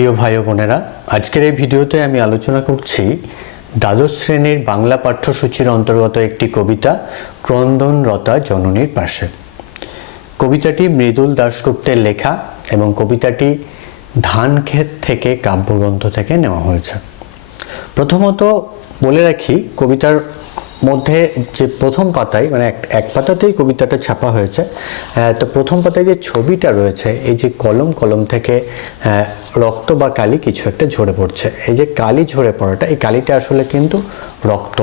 প্রিয় ভাই ও বোনেরা, আজকের এই ভিডিওতে আমি আলোচনা করছি দ্বাদশ শ্রেণীর বাংলা পাঠ্যসূচির অন্তর্গত একটি কবিতা ক্রন্দনরতা জননীর পাশে। কবিতাটি মৃদুল দাশগুপ্তের লেখা এবং কবিতাটি ধানক্ষেত থেকে কাব্যগ্রন্থ থেকে নেওয়া হয়েছে। প্রথমত বলে রাখি, কবিতার মধ্যে যে প্রথম পাতায় মানে এক পাতাতেই কবিতাটা ছাপা হয়েছে, তো প্রথম পাতায় যে ছবিটা রয়েছে, এই যে কলম থেকে রক্ত বা কালি কিছু একটা ঝরে পড়ছে, এই যে কালি ঝরে পড়াটা, এই কালিটা আসলে কিন্তু রক্ত।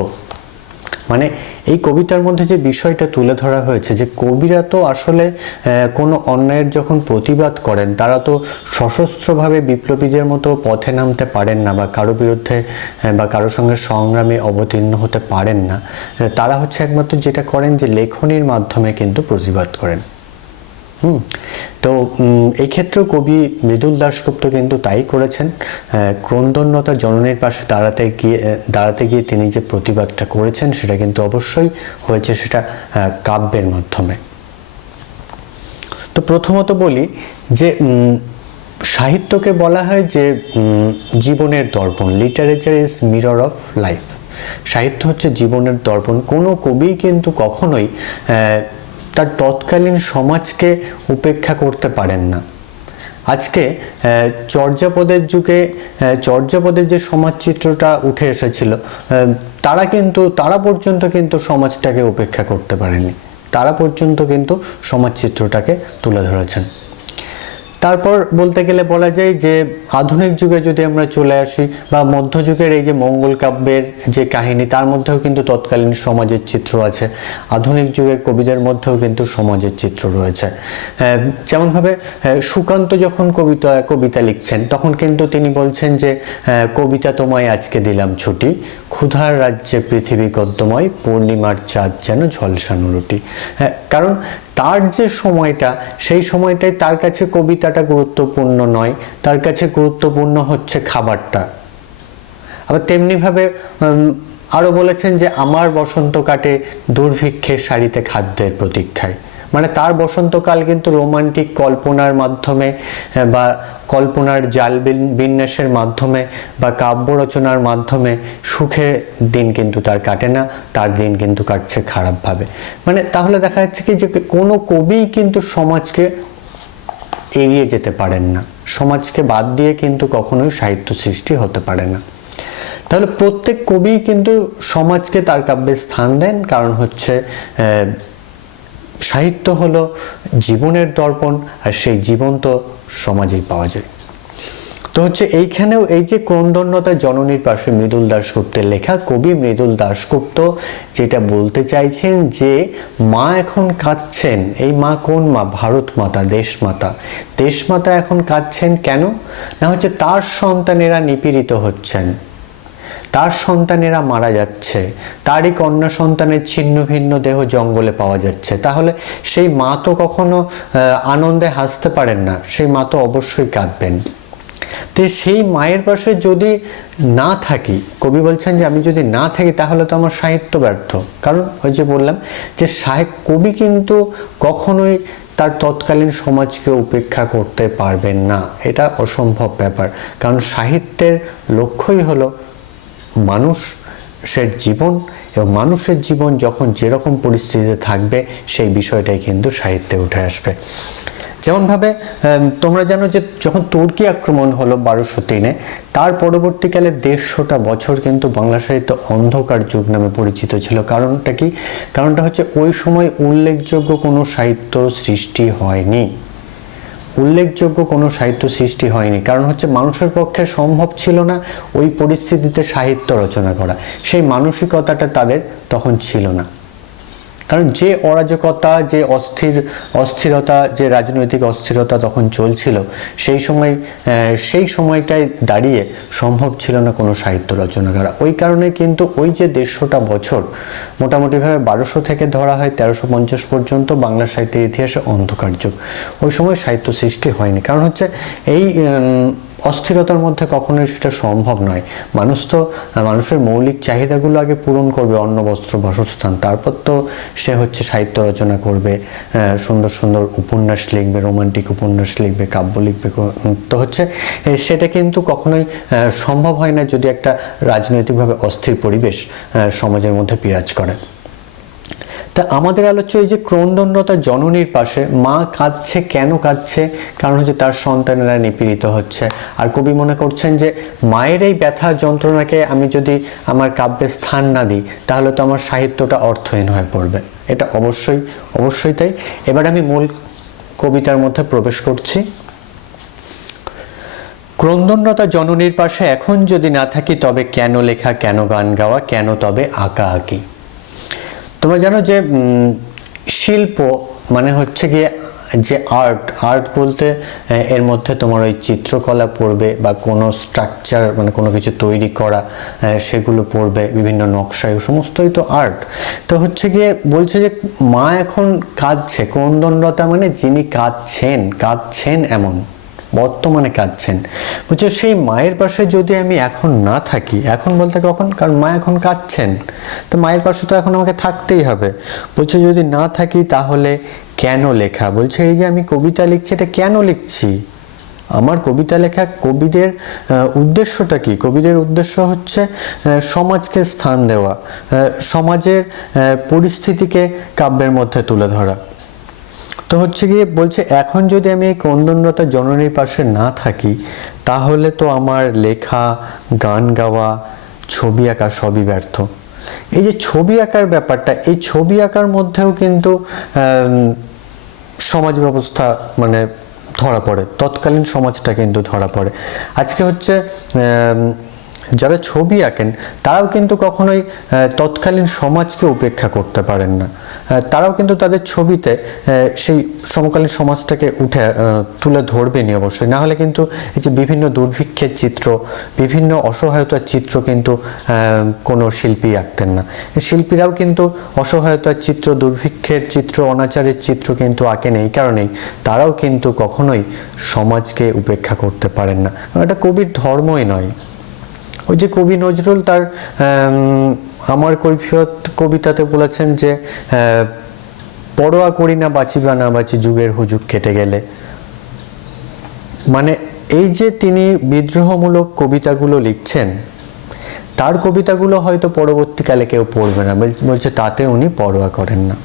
মানে এই কবিতার মধ্যে যে বিষয়টা তুলে ধরা হয়েছে যে কবিরা তো আসলে কোনো অন্যায়ের যখন প্রতিবাদ করেন, তারা তো সশস্ত্রভাবে বিপ্লবীদের মতো পথে নামতে পারেন না বা কারো বিরুদ্ধে বা কারোর সঙ্গে সংগ্রামে অবতীর্ণ হতে পারেন না। তারা হচ্ছে একমাত্র যেটা করেন যে লেখনীর মাধ্যমে কিন্তু প্রতিবাদ করেন। তো এই ক্ষেত্রেও কবি মৃদুল দাশগুপ্ত কিন্তু তাই করেছেন। ক্রন্দনরতা জননীর পাশে দাঁড়াতে গিয়ে তিনি যে প্রতিবাদটা করেছেন সেটা কিন্তু অবশ্যই হয়েছে সেটা কাব্যের মাধ্যমে। তো প্রথমত বলি যে সাহিত্যকে বলা হয় যে জীবনের দর্পণ, literature is mirror of life. সাহিত্য হচ্ছে জীবনের দর্পণ। কোনো কবি কিন্তু কখনোই তার তৎকালীন সমাজকে উপেক্ষা করতে পারেন না। আজকে চর্যাপদের যুগে চর্যাপদের যে সমাজচিত্রটা উঠে এসেছিল, তারা পর্যন্ত কিন্তু সমাজটাকে উপেক্ষা করতে পারেনি, তারা পর্যন্ত কিন্তু সমাজচিত্রটাকে তুলে ধরেছেন। তারপর বলতে গেলে বলা যায় যে আধুনিক যুগে যদি আমরা চলে আসি বা মধ্যযুগের এই যে মঙ্গল কাব্যের যে কাহিনী, তার মধ্যেও কিন্তু তৎকালীন সমাজের চিত্র আছে। আধুনিক যুগের কবিদের মধ্যেও কিন্তু সমাজের চিত্র রয়েছে। যেমনভাবে সুকান্ত যখন কবিতা লিখছেন, তখন কিন্তু তিনি বলছেন যে কবিতা তোমায় আজকে দিলাম ছুটি, ক্ষুধার রাজ্যে পৃথিবী গদ্যময়, পূর্ণিমার চাঁদ যেন ঝলসানো রুটি। কারণ তার যে সময়টা, সেই সময়টাই তার কাছে কবিতাটা গুরুত্বপূর্ণ নয়, তার কাছে গুরুত্বপূর্ণ হচ্ছে খাবারটা। আবার তেমনিভাবে আরও বলেছেন যে আমার বসন্ত কাটে দুর্ভিক্ষের সারিতে খাদ্যের প্রতীক্ষায়। মানে তার বসন্তকাল কিন্তু রোমান্টিক কল্পনার মাধ্যমে বা কল্পনার জাল বিন্যাসের মাধ্যমে বা কাব্য রচনার মাধ্যমে সুখের দিন কিন্তু তার কাটে না, তার দিন কিন্তু কাটছে খারাপভাবে। মানে তাহলে দেখা যাচ্ছে কি যে কোনো কবিই কিন্তু সমাজকে এড়িয়ে যেতে পারেন না, সমাজকে বাদ দিয়ে কিন্তু কখনোই সাহিত্য সৃষ্টি হতে পারে না। তাহলে প্রত্যেক কবি কিন্তু সমাজকে তার কাব্যে স্থান দেন, কারণ হচ্ছে সাহিত্য হলো জীবনের দর্পণ, আর সেই জীবন তো সমাজেই পাওয়া যায়। তো হচ্ছে এইখানেও এই যে ক্রন্দনরতা জননীর পাশে মৃদুল দাশগুপ্তের লেখা, কবি মৃদুল দাশগুপ্ত যেটা বলতে চাইছেন যে মা এখন কাঁদছেন। এই মা কোন মা? ভারত মাতা, দেশমাতা। দেশমাতা এখন কাঁদছেন কেন? না হচ্ছে তার সন্তানেরা নিপীড়িত হচ্ছেন, তার সন্তানেরা মারা যাচ্ছে, তারই কন্যা সন্তানের ছিন্ন ভিন্ন দেহ জঙ্গলে পাওয়া যাচ্ছে। তাহলে সেই মা তো কখনো আনন্দে হাসতে পারেন না, সেই মা তো অবশ্যই কাঁদবেন। তো সেই মায়ের পাশে যদি না থাকি, কবি বলছেন যে আমি যদি না থাকি তাহলে তো আমার সাহিত্য ব্যর্থ। কারণ ওই যে বললাম যে কবি কিন্তু কখনোই তার তৎকালীন সমাজকে উপেক্ষা করতে পারবেন না, এটা অসম্ভব ব্যাপার। কারণ সাহিত্যের লক্ষ্যই হলো মানুষের জীবন, এবং মানুষের জীবন যখন যেরকম পরিস্থিতিতে থাকবে সেই বিষয়টাই কিন্তু সাহিত্যে উঠে আসবে। যেমনভাবে তোমরা জানো যে যখন তুর্কি আক্রমণ হলো 1203-এ, তার পরবর্তীকালে 150টা বছর কিন্তু বাংলা সাহিত্য অন্ধকার যুগ নামে পরিচিত ছিল। কারণটা কি? কারণটা হচ্ছে ওই সময় উল্লেখযোগ্য কোনো সাহিত্য সৃষ্টি হয়নি, উল্লেখযোগ্য কোনো সাহিত্য সৃষ্টি হয়নি। কারণ হচ্ছে মানুষের পক্ষে সম্ভব ছিল না ওই পরিস্থিতিতে সাহিত্য রচনা করা, সেই মানসিকতাটা তাদের তখন ছিল না। কারণ যে অরাজকতা, যে অস্থিরতা, যে রাজনৈতিক অস্থিরতা তখন চলছিল, সেই সময়টায় দাঁড়িয়ে সম্ভব ছিল না কোনো সাহিত্য রচনা করা। ওই কারণে কিন্তু ওই যে 150টা বছর, মোটামুটিভাবে 1200 থেকে ধরা হয় 1350 পর্যন্ত বাংলা সাহিত্যের ইতিহাসে অন্ধকার যুগ। ওই সময় সাহিত্য সৃষ্টি হয়নি, কারণ হচ্ছে এই অস্থিরতার মধ্যে কখনোই সেটা সম্ভব নয়। মানুষের মৌলিক চাহিদাগুলো আগে পূরণ করবে, অন্ন বস্ত্র বাসস্থান, তারপর তো সে হচ্ছে সাহিত্য রচনা করবে, সুন্দর সুন্দর উপন্যাস লিখবে, রোমান্টিক উপন্যাস লিখবে, কাব্য লিখবে। তো হচ্ছে সেটা কিন্তু কখনোই সম্ভব হয় না যদি একটা রাজনৈতিকভাবে অস্থির পরিবেশ সমাজের মধ্যে বিরাজ করে। তা আমাদের আলোচ্য এই যে ক্রন্দনরতা জননীর পাশে, মা কাঁদছে, কেন কাঁদছে? কারণ হচ্ছে তার সন্তানেরা নিপীড়িত হচ্ছে। আর কবি মনে করছেন যে মায়ের এই ব্যথা যন্ত্রণাকে আমি যদি আমার কাব্যে স্থান না দিই তাহলে তো আমার সাহিত্যটা অর্থহীন হয়ে পড়বে। এটা অবশ্যই তাই। এবার আমি মূল কবিতার মধ্যে প্রবেশ করছি। ক্রন্দনরতা জননীর পাশে এখন যদি না থাকি, তবে কেন লেখা, কেন গান গাওয়া, কেন তবে আঁকা আঁকি। তোমরা জানো যে শিল্প মানে হচ্ছে গিয়ে যে আর্ট বলতে এর মধ্যে তোমার ওই চিত্রকলা পড়বে বা কোনো স্ট্রাকচার মানে কোনো কিছু তৈরি করা সেগুলো পড়বে, বিভিন্ন নকশা, সমস্তই তো আর্ট। তো হচ্ছে গিয়ে বলছে যে মা এখন কাঁদছে, ক্রন্দনরতা মানে যিনি কাঁদছেন এমন বর্তমানে কাঁদছেন। বুঝছো, সেই মায়ের পাশে যদি আমি এখন না থাকি, এখন বলতে কখন, কারণ মা এখন কাঁদছেন, তো মায়ের পাশে তো এখন আমাকে থাকতেই হবে। বলছে যদি না থাকি তাহলে কেন লেখা। বলছে এই যে আমি কবিতা লিখছি, এটা কেন লিখছি? আমার কবিতা লেখা, কবিদের উদ্দেশ্যটা কি? কবিদের উদ্দেশ্য হচ্ছে সমাজকে স্থান দেওয়া, সমাজের পরিস্থিতিকে কাব্যের মধ্যে তুলে ধরা। তো হচ্ছে গিয়ে বলছে এখন যদি আমি এই ক্রন্দনরতা জননীর পাশে না থাকি তাহলে তো আমার লেখা, গান গাওয়া, ছবি আঁকা সবই ব্যর্থ। এই যে ছবি আঁকার ব্যাপারটা, এই ছবি আঁকার মধ্যেও কিন্তু সমাজ ব্যবস্থা মানে ধরা পড়ে, তৎকালীন সমাজটা কিন্তু ধরা পড়ে। আজকে হচ্ছে যারা ছবি আঁকেন তারাও কিন্তু কখনোই তৎকালীন সমাজকে উপেক্ষা করতে পারেন না। তারাও কিন্তু তাদের ছবিতে সেই সমকালীন সমাজটাকে তুলে ধরবেনি অবশ্যই, না হলে কিন্তু এই যে বিভিন্ন দুর্ভিক্ষের চিত্র, বিভিন্ন অসহায়তার চিত্র কিন্তু কোনো শিল্পী আঁকতেন না। শিল্পীরাও কিন্তু অসহায়তার চিত্র, দুর্ভিক্ষের চিত্র, অনাচারের চিত্র কিন্তু আঁকেন এই কারণেই তারাও কিন্তু কখনোই সমাজকে উপেক্ষা করতে পারেন না। এটা কবির ধর্মই নয়। ওই যে কবি নজরুল তার আমার কৈফিয়ত কবিতাতে বলেছেন যে পরোয়া করি না বাঁচি বা না বাঁচি, যুগের হুজুগ কেটে গেলে। মানে এই যে তিনি বিদ্রোহমূলক কবিতাগুলো লিখছেন, তার কবিতাগুলো হয়তো পরবর্তীকালে কেউ পড়বে না, বলছে তাতে উনি পরোয়া করেন না।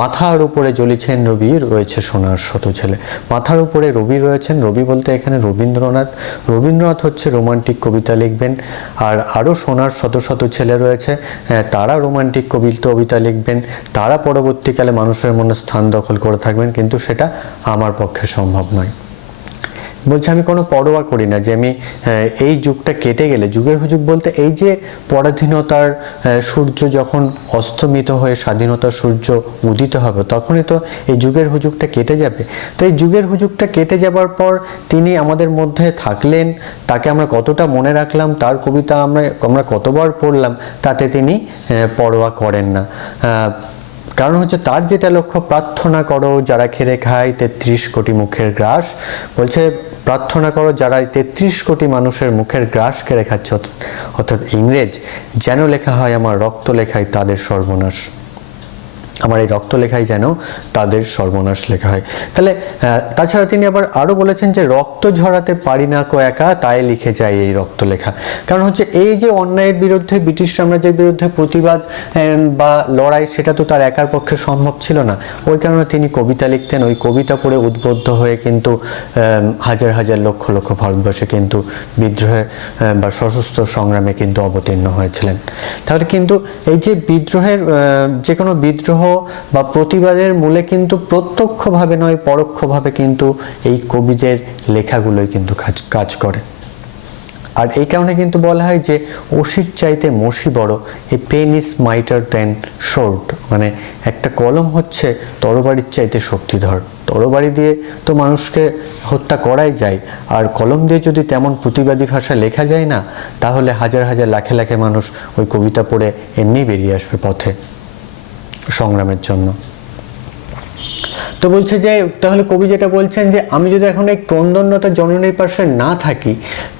মাথার উপরে জ্বলিছেন রবি, রয়েছে সোনার শত ছেলে। মাথার উপরে রবি রয়েছেন, রবি বলতে এখানে রবীন্দ্রনাথ হচ্ছে রোমান্টিক কবিতা লিখবেন, আর আরও সোনার শত শত ছেলে রয়েছে, তারা রোমান্টিক কবিতা লিখবেন, তারা পরবর্তীকালে মানুষের মনে স্থান দখল করে থাকবেন, কিন্তু সেটা আমার পক্ষে সম্ভব নয়। বলছে আমি কোনো পরোয়া করি না যে আমি এই যুগটা কেটে গেলে, যুগের হুজুগ বলতে এই যে পরাধীনতার সূর্য যখন অস্তমিত হয়ে স্বাধীনতার সূর্য উদিত হবে তখনই তো এই যুগের হুজুগটা কেটে যাবে। তো এই যুগের হুজুগটা কেটে যাবার পর তিনি আমাদের মধ্যে থাকলেন, তাকে আমরা কতটা মনে রাখলাম, তার কবিতা আমরা কতবার পড়লাম, তাতে তিনি পরোয়া করেন না। কারণ হচ্ছে তার যেটা লক্ষ্য, প্রার্থনা করো যারা খেরে খায় 33 কোটি মুখের গ্রাস। বলছে প্রার্থনা করো যারা 33 কোটি মানুষের মুখের গ্রাস কেড়ে খাচ্ছে, অর্থাৎ ইংরেজ, যেন লেখা হয় আমার রক্ত লেখায় তাদের সর্বনাশ, আমার এই রক্ত লেখায় যেন তাদের সর্বনাশ লেখা হয়। তাহলে তাছাড়া তিনি আবার আরও বলেছেন যে রক্ত ঝরাতে পারি না কো একা, তাই লিখে যায় এই রক্ত লেখা। কারণ হচ্ছে এই যে অন্যায়ের বিরুদ্ধে, ব্রিটিশ সাম্রাজ্যের বিরুদ্ধে প্রতিবাদ বা লড়াই, সেটা তো তার একার পক্ষে সম্ভব ছিল না। ওই কারণে তিনি কবিতা লিখতেন, ওই কবিতা পড়ে উদ্বুদ্ধ হয়ে কিন্তু হাজার হাজার লক্ষ লক্ষ ভারতবর্ষে কিন্তু বিদ্রোহে বা সশস্ত্র সংগ্রামে কিন্তু অবতীর্ণ হয়েছিলেন। তাহলে কিন্তু এই যে বিদ্রোহের, যে কোনো বিদ্রোহ বা প্রতিবাদের মূলে কিন্তু প্রত্যক্ষভাবে নয় পরোক্ষভাবে কিন্তু এই কবিদের লেখাগুলোই কিন্তু কাজ করে। আর এই কারণে কিন্তু বলা হয় যে অসির চাইতে মসি বড়, a pen is mightier than sword. মানে একটা কলম হচ্ছে তরবারির চাইতে শক্তিধর। তরবারি দিয়ে তো মানুষকে হত্যা করাই যায়, আর কলম দিয়ে যদি তেমন প্রতিবাদী ভাষা লেখা যায় না, তাহলে হাজার হাজার লাখে লাখে মানুষ ওই কবিতা পড়ে এমনি বেরিয়ে আসবে পথে সংগ্রামের জন্য। তো বলছে যে তাহলে কবি যেটা বলছেন যে আমি যদি এখন এই ক্রন্দনরতা জননীর পাশে না থাকি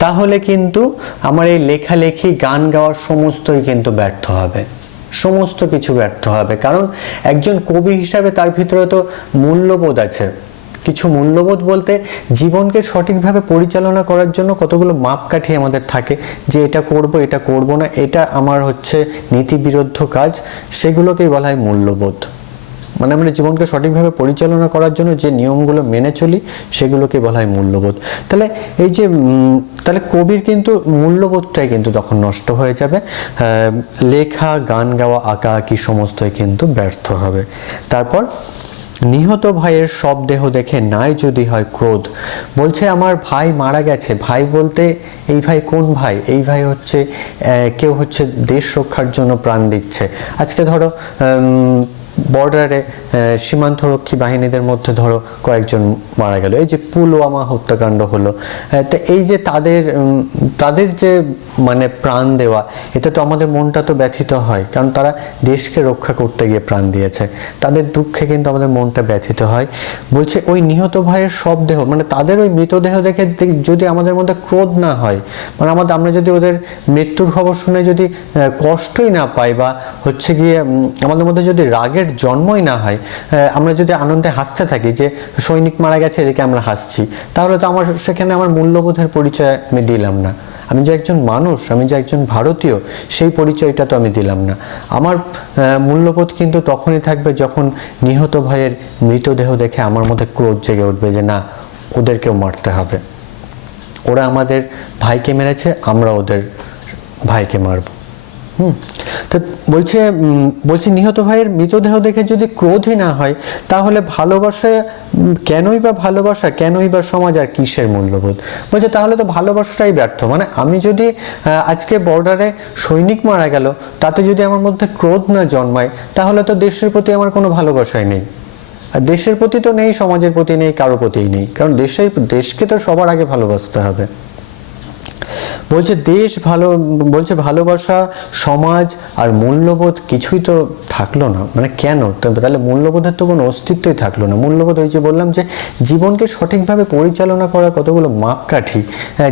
তাহলে কিন্তু আমার এই লেখালেখি গান গাওয়ার সমস্তই কিন্তু ব্যর্থ হবে, সমস্ত কিছু ব্যর্থ হবে। কারণ একজন কবি হিসাবে তার ভিতরে তো মূল্যবোধ আছে, কিছু মূল্যবোধ বলতে জীবনকে সঠিকভাবে পরিচালনা করার জন্য কতগুলো মাপকাঠি আমাদের থাকে, যে এটা করব এটা করব না, এটা আমার হচ্ছে নীতিবিরুদ্ধ কাজ, সেগুলোকেই বলা হয় মূল্যবোধ। মানে আমরা জীবনকে সঠিকভাবে পরিচালনা করার জন্য যে নিয়মগুলো মেনে চলি সেগুলোকে বলা হয় মূল্যবোধ। তাহলে এই যে তাহলে কবির কিন্তু মূল্যবোধটাই কিন্তু তখন নষ্ট হয়ে যাবে, লেখা গান গাওয়া আঁকা আঁকি সমস্তই কিন্তু ব্যর্থ হবে। তারপর নিহত ভাইয়ের সব দেহ দেখে নাই যদি হয় ক্রোধ। বলছে আমার ভাই মারা গেছে, ভাই বলতে এই ভাই কোন ভাই? এই ভাই হচ্ছে কেউ হচ্ছে দেশ রক্ষার জন্য প্রাণ দিচ্ছে। আজকে ধরো বর্ডারে সীমান্তরক্ষী বাহিনীদের মধ্যে ধরো কয়েকজন মারা গেল, এই যে পুলওয়ামা হত্যাকাণ্ড হলো, তো এই যে তাদের যে মানে প্রাণ দেওয়া, এতে তো আমাদের মনটা তো ব্যথিত হয়, কারণ তারা দেশকে রক্ষা করতে গিয়ে প্রাণ দিয়েছে, তাদের দুঃখে কিন্তু আমাদের মনটা ব্যথিত হয়। বলছে ওই নিহত ভাইয়ের সব দেহ, মানে তাদের ওই মৃতদেহ দেখে যদি আমাদের মধ্যে ক্রোধ না হয়, মানে আমরা যদি ওদের মৃত্যুর খবর শুনে যদি কষ্টই না পাই, বা হচ্ছে গিয়ে আমাদের মধ্যে যদি রাগের জন্মই না হয়, আমরা যদি আনন্দে হাসতে থাকি যে সৈনিক মারা গেছে এদিকে আমরা হাসছি, তাহলে তো সেখানে আমার মূল্যবোধের পরিচয় আমি দিলাম না। আমি যে একজন মানুষ, আমি যে একজন ভারতীয়, সেই পরিচয়টা তো আমি দিলাম না। আমার মূল্যবোধ কিন্তু তখনই থাকবে যখন নিহত ভাইয়ের মৃতদেহ দেখে আমার মধ্যে ক্রোধ জেগে উঠবে যে না, ওদেরকেও মারতে হবে, ওরা আমাদের ভাইকে মেরেছে, আমরা ওদের ভাইকে মারব। তো বলছে নিহত ভাইয়ের মৃতদেহ দেখে যদি ক্রোধই না হয়, তাহলে ভালোবাসা কেনই বা ভালোবাসা, কেনই বা সমাজ, আর কিসের মূল্যবোধ? বলছে তাহলে তো ভালোবাসাটাই ব্যর্থ। মানে আমি যদি আজকে বর্ডারে সৈনিক মারা গেল, তাতে যদি আমার মধ্যে ক্রোধ না জন্মায়, তাহলে তো দেশের প্রতি আমার কোনো ভালোবাসাই নেই। আর দেশের প্রতি তো নেই, সমাজের প্রতি নেই, কারো প্রতিই নেই, কারণ দেশকে তো সবার আগে ভালোবাসতে হবে। বলছে বলছে ভালোবাসা, সমাজ আর মূল্যবোধ কিছুই তো থাকলো না। মানে কেন? তাহলে মূল্যবোধের তো কোনো অস্তিত্বই থাকলো না। মূল্যবোধ ওই যে বললাম যে জীবনকে সঠিকভাবে পরিচালনা করা কতগুলো মাপকাঠি,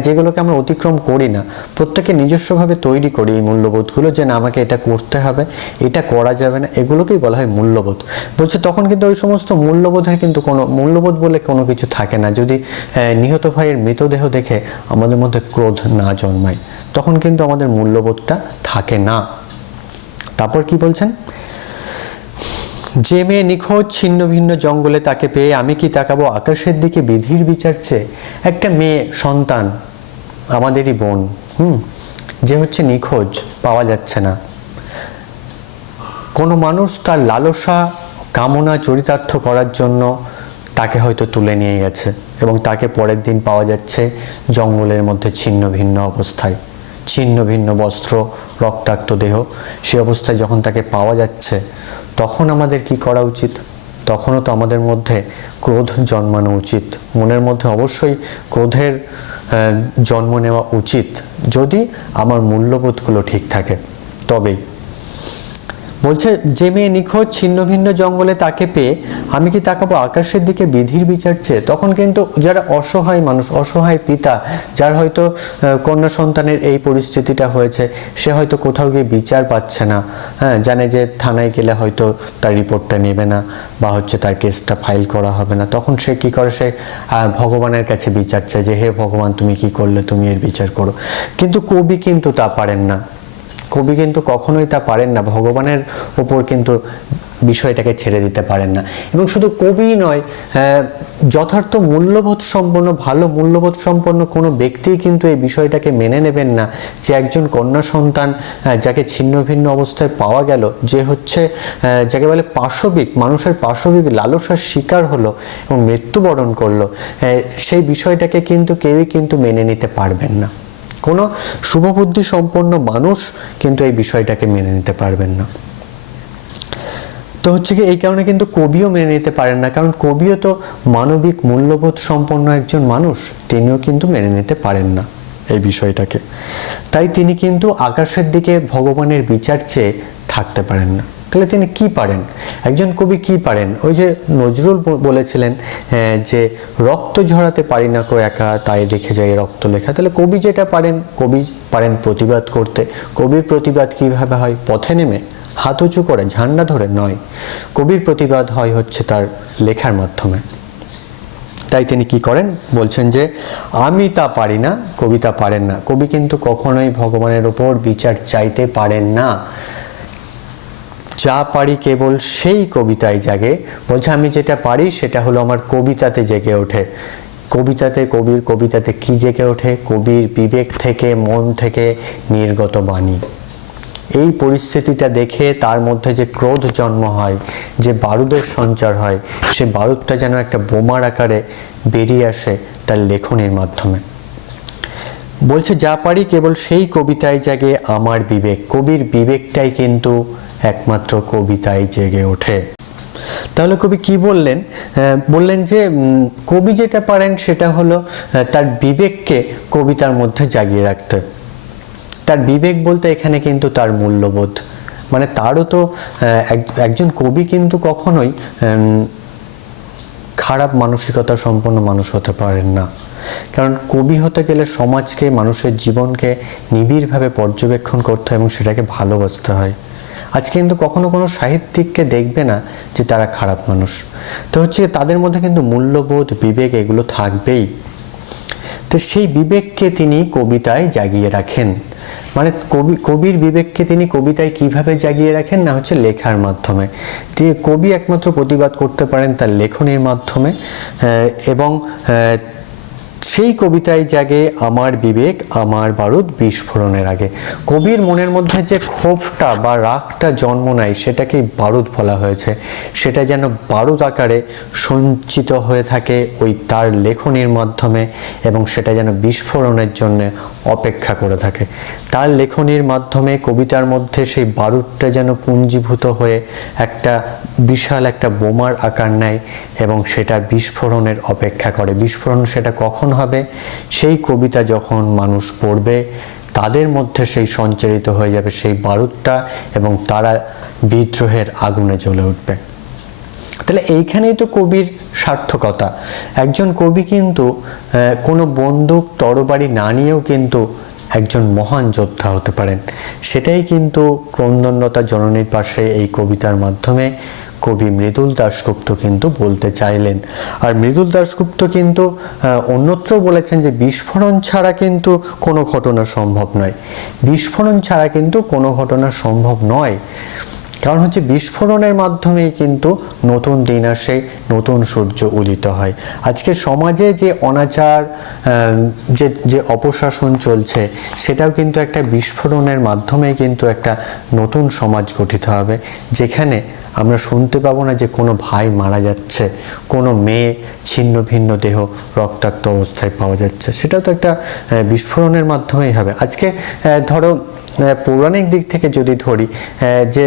যেগুলোকে আমরা অতিক্রম করি না, প্রত্যেকে নিজস্বভাবে তৈরি করি এই মূল্যবোধগুলো, যে না আমাকে এটা করতে হবে, এটা করা যাবে না, এগুলোকেই বলা হয় মূল্যবোধ। বলছে তখন কিন্তু ওই সমস্ত মূল্যবোধের কিন্তু কোনো মূল্যবোধ বলে কোনো কিছু থাকে না। যদি নিহত ভাইয়ের মৃতদেহ দেখে আমাদের মধ্যে ক্রোধ না জন্মায়, তখন কিন্তু আমাদের মূল্যবোধটা থাকে না। তারপর কি বলছেন? যে মেয়ে নিখোঁজ ছিন্ন ভিন্ন জঙ্গলে, তাকে পেয়ে আমি কি তাকাবো আকাশের দিকে বিধির বিচার চেয়ে। একটা মেয়ে সন্তান, আমাদেরই বোন, যে হচ্ছে নিখোঁজ, পাওয়া যাচ্ছে না। কোনো মানুষ তার লালসা কামনা চরিতার্থ করার জন্য তাকে হয়তো তুলে নিয়ে গেছে, এবং তাকে পরের দিন পাওয়া যাচ্ছে জঙ্গলের মধ্যে ছিন্ন ভিন্ন অবস্থায়, ছিন্ন ভিন্ন বস্ত্র, রক্তাক্ত দেহ। সে অবস্থায় যখন তাকে পাওয়া যাচ্ছে, তখন আমাদের কি করা উচিত? তখনও তো আমাদের মধ্যে ক্রোধ জন্মানো উচিত, মনের মধ্যে অবশ্যই ক্রোধের জন্ম নেওয়া উচিত, যদি আমার মূল্যবোধগুলো ঠিক থাকে তবেই। বলছে যে মেয়ে নিখোঁজ ছিন্ন ভিন্ন জঙ্গলে, তাকে পেয়ে আমি কি তাকাবো আকাশের দিকে বিধির বিচার চেয়ে। তখন কিন্তু যারা অসহায় মানুষ, অসহায় পিতা, যার হয়তো কন্যা সন্তানের এই পরিস্থিতিটা হয়েছে, সে হয়তো কোথাও গিয়ে বিচার পাচ্ছে না, জানে যে থানায় গেলে হয়তো তার রিপোর্টটা নেবে না, বা হচ্ছে তার কেসটা ফাইল করা হবে না, তখন সে কি করে? সে ভগবানের কাছে বিচার চায় যে হে ভগবান, তুমি কি করলে, তুমি এর বিচার করো। কিন্তু কবি কিন্তু তা পারেন না, কবি কিন্তু কখনোই তা পারেন না, ভগবানের ওপর কিন্তু বিষয়টাকে ছেড়ে দিতে পারেন না। এবং শুধু কবি নয়, যথার্থ মূল্যবোধ সম্পন্ন, ভালো মূল্যবোধ সম্পন্ন কোনো ব্যক্তি কিন্তু এই বিষয়টাকে মেনে নেবেন না, যে একজন কন্যা সন্তান যাকে ছিন্ন ভিন্ন অবস্থায় পাওয়া গেল, যে হচ্ছে যাকে বলে পাশবিক, মানুষের পাশবিক লালসার শিকার হলো এবং মৃত্যুবরণ করলো, সেই বিষয়টাকে কিন্তু কেউই কিন্তু মেনে নিতে পারবেন না। কোনো শুভবুদ্ধি সম্পন্ন মানুষ কিন্তু এই বিষয়টাকে মেনে নিতে পারবেন না। তো হচ্ছে কি, এই কারণে কিন্তু কবিও মেনে নিতে পারেন না, কারণ কবিও তো মানবিক মূল্যবোধ সম্পন্ন একজন মানুষ, তিনিও কিন্তু মেনে নিতে পারেন না এই বিষয়টাকে। তাই তিনি কিন্তু আকাশের দিকে ভগবানের বিচার চেয়ে থাকতে পারেন না। তাহলে তিনি কি পারেন, একজন কবি কি পারেন? ওই যে নজরুল বলেছিলেন যে রক্ত ঝরাতে পারি না কো একা, তাই রেখে যায় রক্ত লেখা। তাহলে কবি যেটা পারেন, কবি পারেন প্রতিবাদ করতে। কবির প্রতিবাদ কিভাবে হয়? পথে নেমে, হাত উঁচু করে, ঝান্ডা ধরে নয়। কবির প্রতিবাদ হয় হচ্ছে তার লেখার মাধ্যমে। তাই তিনি কি করেন? বলছেন যে আমি তা পারি না, কবিতা পারেন না। কবি কিন্তু কখনোই ভগবানের ওপর বিচার চাইতে পারেন না। যা পারি কেবল সেই কবিতায় জাগে। বলছে আমি যেটা পারি সেটা হলো আমার কবিতাতে জেগে ওঠে। কবিতাতে, কবির কবিতাতে কি জেগে ওঠে? কবির বিবেক থেকে, মন থেকে নির্গত বাণী। এই পরিস্থিতিটা দেখে তার মধ্যে যে ক্রোধ জন্ম হয়, যে বারুদের সঞ্চার হয়, সে বারুদটা যেন একটা বোমার আকারে বেরিয়ে আসে তার লেখনীর মাধ্যমে। বলছে যা পারি কেবল সেই কবিতায় জাগে আমার বিবেক। কবির বিবেকটাই কিন্তু একমাত্র কবিতায় জেগে ওঠে। তাহলে কবি কি বললেন? বললেন যে কবি যেটা পারেন সেটা হলো তার বিবেককে কবিতার মধ্যে জাগিয়ে রাখতে। তার বিবেক বলতে এখানে কিন্তু তার মূল্যবোধ, মানে তারও তো একজন কবি কিন্তু কখনোই খারাপ মানসিকতা সম্পন্ন মানুষ হতে পারেন না। কারণ কবি হতে গেলে সমাজকে, মানুষের জীবনকে নিবিড়ভাবে পর্যবেক্ষণ করতে হয় এবং সেটাকে ভালোবাসতে হয়। আজকে কিন্তু কখনো কোনো সাহিত্যিককে দেখবে না যে তারা খারাপ মানুষ। তো হচ্ছে তাদের মধ্যে কিন্তু মূল্যবোধ, বিবেক এগুলো থাকবেই। তো সেই বিবেককে তিনি কবিতায় জাগিয়ে রাখেন। মানে কবির বিবেককে তিনি কবিতায় কিভাবে জাগিয়ে রাখেন? না হচ্ছে লেখার মাধ্যমে। কবি একমাত্র প্রতিবাদ করতে পারেন তার লেখনীর মাধ্যমে, এবং সেই কবিতায় জাগে আমার বিবেক, আমার বারুদ বিস্ফোরণের আগে। কবির মনের মধ্যে যে ক্ষোভটা বা রাগটা জন্ম নেয় সেটাকেই বারুদ বলা হয়েছে। সেটা যেন বারুদ আকারে সঞ্চিত হয়ে থাকে ওই তার লেখনীর মাধ্যমে, এবং সেটা যেন বিস্ফোরণের জন্য অপেক্ষা করে থাকে। তার লেখনীর মাধ্যমে কবিতার মধ্যে সেই বারুদটা যেন পুঞ্জীভূত হয়ে একটা বিশাল একটা বোমার আকার নেয় এবং সেটা বিস্ফোরণের অপেক্ষা করে। বিস্ফোরণ সেটা কখন হবে? সেই কবিতা যখন মানুষ পড়বে তাদের মধ্যে সেই সঞ্চারিত হয়ে যাবে সেই বারুদটা, এবং তারা বিদ্রোহের আগুনে জ্বলে উঠবে। তাহলে এইখানেই তো কবির সার্থকতা। একজন কবি কিন্তু কোনো বন্দুক তরবারি না নিয়েও কিন্তু একজন মহান যোদ্ধা হতে পারেন। সেটাই কিন্তু ক্রন্দনলতা জননীর পাশে এই কবিতার মাধ্যমে কবি মৃদুল দাশগুপ্ত কিন্তু বলতে চাইলেন। আর মৃদুল দাশগুপ্ত কিন্তু অন্যত্র বলেছেন যে বিস্ফোরণ ছাড়া কিন্তু কোনো ঘটনা সম্ভব নয়। বিস্ফোরণ ছাড়া কিন্তু কোনো ঘটনা সম্ভব নয়। কারণ হচ্ছে বিস্ফোরণের মাধ্যমেই কিন্তু নতুন দিন আসে, নতুন সূর্য উদিত হয়। আজকে সমাজে যে অনাচার, যে অপশাসন চলছে, সেটাও কিন্তু একটা বিস্ফোরণের মাধ্যমেই কিন্তু একটা নতুন সমাজ গঠিত হবে, যেখানে আমরা শুনতে পাবো না যে কোনো ভাই মারা যাচ্ছে, কোনো মেয়ে ছিন্ন ভিন্ন দেহ রক্তাক্ত অবস্থায় পাওয়া যাচ্ছে। সেটা তো একটা বিস্ফোরণের মাধ্যমেই হবে। আজকে ধরো পৌরাণিক দিক থেকে যদি ধরি, যে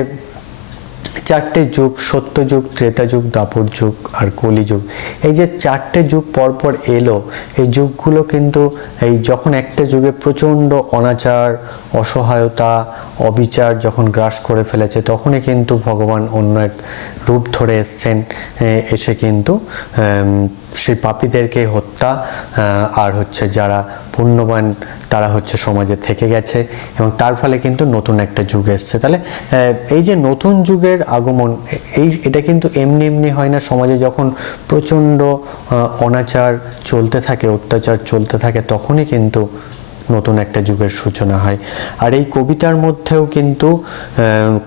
চারটে যুগ, সত্যযুগ, ত্রেতা যুগ, দাপর যুগ আর কলিযুগ, এই যে চারটে যুগ পরপর এলো, এই যুগগুলো কিন্তু এই যখন একটা যুগে প্রচণ্ড অনাচার, অসহায়তা, অবিচার যখন গ্রাস করে ফেলেছে, তখনই কিন্তু ভগবান অন্য এক রূপ ধরে এসছেন, এসে কিন্তু সেই পাপীদেরকে হত্যা আর হচ্ছে যারা পুণ্যবান তারা হচ্ছে সমাজে থেকে গেছে, এবং তার ফলে কিন্তু নতুন একটা যুগ এসছে। তাহলে এই যে নতুন যুগের আগমন, এটা কিন্তু এমনি এমনি হয় না। সমাজে যখন প্রচণ্ড অনাচার চলতে থাকে, অত্যাচার চলতে থাকে, তখনই কিন্তু নতুন একটা যুগের সূচনা হয়। আর এই কবিতার মধ্যেও কিন্তু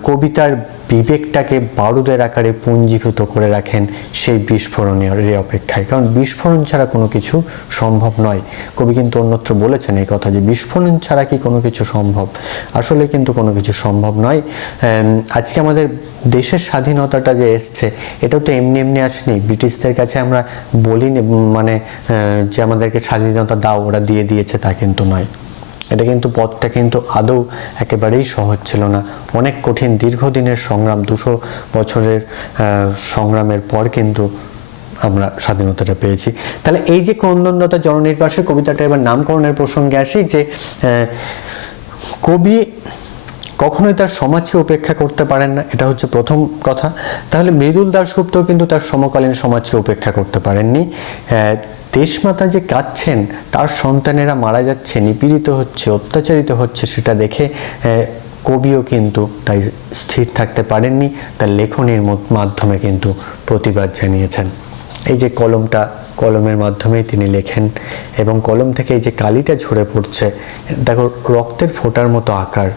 কবিতার বিবেকটাকে বারুদের আকারে পুঞ্জীভূত করে রাখেন সেই বিস্ফোরণের অপেক্ষায়। কারণ বিস্ফোরণ ছাড়া কোনো কিছু সম্ভব নয়। কবি কিন্তু অন্যত্র বলেছেন এই কথা যে বিস্ফোরণ ছাড়া কি কোনো কিছু সম্ভব? আসলে কিন্তু কোনো কিছু সম্ভব নয়। আজকে আমাদের দেশের স্বাধীনতাটা যে এসছে, এটাও তো এমনি এমনি আসেনি। ব্রিটিশদের কাছে আমরা বলিনি মানে যে আমাদেরকে স্বাধীনতা দাও, ওরা দিয়ে দিয়েছে, তা কিন্তু নয়। এটা কিন্তু পথটা কিন্তু আদৌ একেবারেই সহজ ছিল না। অনেক কঠিন দীর্ঘদিনের সংগ্রাম, 200 বছরের সংগ্রামের পর কিন্তু আমরা স্বাধীনতাটা পেয়েছি। তাহলে এই যে ক্রন্দনলতা জননীর পাশে কবিতাটা এবার নামকরণের প্রসঙ্গে আসি, যে কবি কখনোই তার সমাজকে উপেক্ষা করতে পারেন না, এটা হচ্ছে প্রথম কথা। তাহলে মৃদুল দাশগুপ্ত কিন্তু তার সমকালীন সমাজকে উপেক্ষা করতে পারেননি। দেশমাতা যে কাঁদছেন, তার সন্তানেরা মারা যাচ্ছে, নিপীড়িত হচ্ছে, অত্যাচারিত হচ্ছে, সেটা দেখে কবিও কিন্তু তাই স্থির থাকতে পারেননি, তার লেখনীর মাধ্যমে কিন্তু প্রতিবাদ জানিয়েছেন। এই যে কলমের মাধ্যমেই তিনি লেখেন, এবং কলম থেকে এই যে কালিটা ঝরে পড়ছে, দেখো রক্তের ফোঁটার মতো আকার,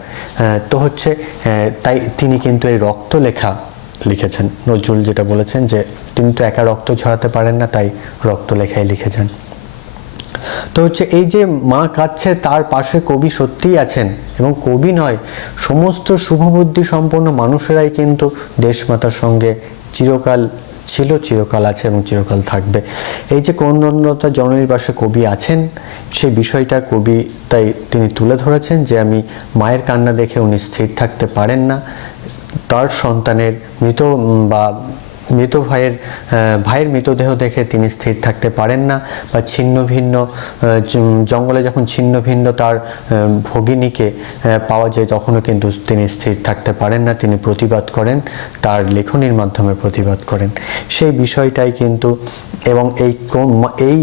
তো হচ্ছে তাই তিনি কিন্তু এই রক্ত লেখা লিখেছেন। নজরুল যেটা বলেছেন যে তিনি তো একা রক্ত ঝরাতে পারেন না, তাই রক্ত লেখাই লিখেছেন। তো হচ্ছে এই যে মা কাঁদছে, তার পাশে কবি সত্যিই আছেন, এবং কবি নয়, সমস্ত শুভবুদ্ধি সম্পন্ন মানুষেরাই কিন্তু দেশমাতার সঙ্গে চিরকাল ছিল, চিরকাল আছে এবং চিরকাল থাকবে। এই যে ক্রন্দনরতা জননীর পাশে কবি আছেন, সেই বিষয়টা কবি তাই তিনি তুলে ধরেছেন যে আমি মায়ের কান্না দেখে উনি স্থির থাকতে পারেন না, তার সন্তানের মৃত ভাইয়ের মৃতদেহ দেখে তিনি স্থির থাকতে পারেন না, বা ছিন্ন ভিন্ন জঙ্গলে যখন ছিন্ন ভিন্ন তার ভগিনীকে পাওয়া যায়, তখনও কিন্তু তিনি স্থির থাকতে পারেন না, তিনি প্রতিবাদ করেন, তার লেখনীর মাধ্যমে প্রতিবাদ করেন। সেই বিষয়টাই কিন্তু, এবং এই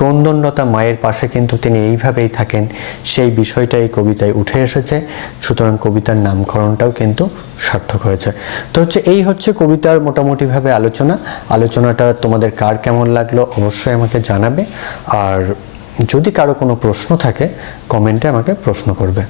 ক্রন্দনরতা মায়ের পাশে কিন্তু তিনি এইভাবেই থাকেন, সেই বিষয়টাই কবিতায় উঠে এসেছে। সুতরাং কবিতার নামকরণটাও কিন্তু সার্থক হয়েছে। তো হচ্ছে এই হচ্ছে কবিতার মোটামুটিভাবে আলোচনাটা তোমাদের কার কেমন লাগলো অবশ্যই আমাকে জানাবে, আর যদি কারো কোনো প্রশ্ন থাকে কমেন্টে আমাকে প্রশ্ন করবে।